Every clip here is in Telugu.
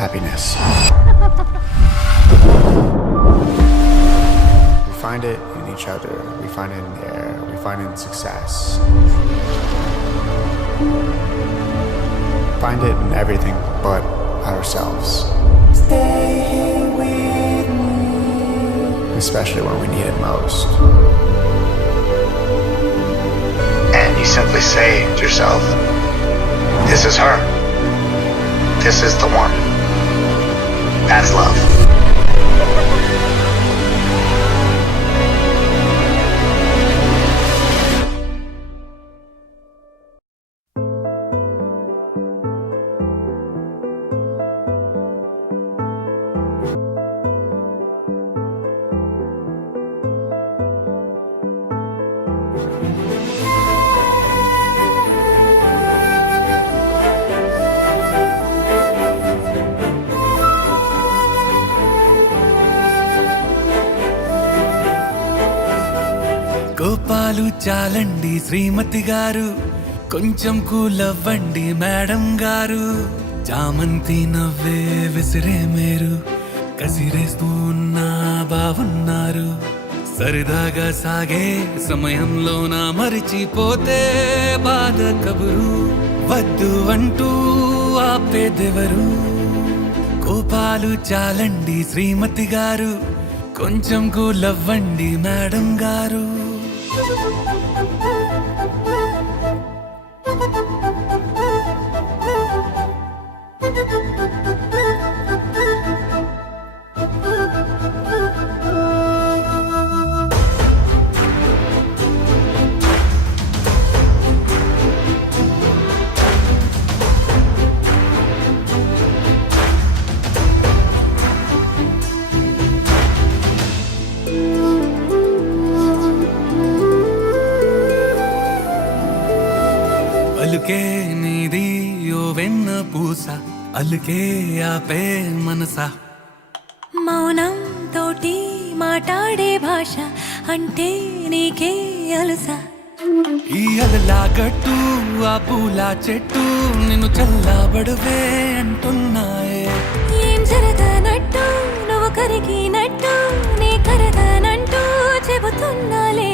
happiness. We find it in each other, we find it in the air, we find it in success. Find it in everything but ourselves. Stay with me. Especially when we need it most. And you simply say to yourself, this is her. This is the one. That's love. కోపాలు చాలండి శ్రీమతి గారు, కొంచెం కూలవ్వండి మేడం గారు. చామంతి నవ్వే విసిరే మీరు, కసిరేస్తూ ఉన్నా బావున్నారు. సరదాగా సాగే సమయంలోన మరిచిపోతే బాధ కబురు. వద్దు అంటూ ఆపేదెవరు? కోపాలు చాలండి శ్రీమతి గారు, కొంచెం కూలవ్వండి మేడం గారు. అలుకే నీది ఓ వెన్న పూస, అలుకే ఆపే మనసా. మౌనం తోటి మాట్లాడే భాష అంటే నీకే అలుసా. ఈ అలలా గట్టు ఆ పూల చెట్టు నిన్ను చల్లబడువే అంటున్నాయే. ఏం జరగనట్టు నువ్వు కరిగినట్టు నీ కరగనంటూ చెబుతున్నాలే.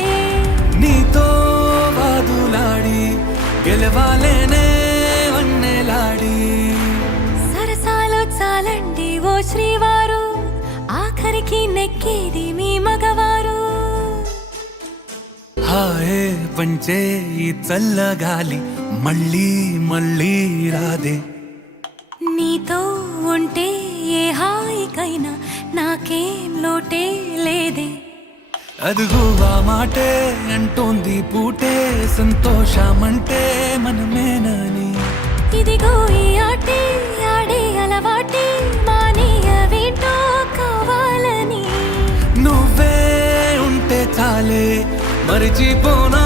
నీతో వాదులాడి గెలవాలేనే వన్నెలాడి. సరసాలు చాలండి ఓ శ్రీవారు, ఆఖరికి నెక్కేది మీ మగవారు. హాయే పంచే ఈ చల్లగాలి మళ్ళీ మళ్ళీ రాదే. నీతో ఉంటే ఏ హాయికైనా నాకేం లోటే లేదే. అదుగు ఆ మాటే అంటోంది పూటే, సంతోషమంటే మనమేనని. ఇదిగో ఈ ఆటే ఆడే అలవాటే మానేయ వీటో కావాలని. నువ్వే ఉంటే చాలే మరిచిపోనా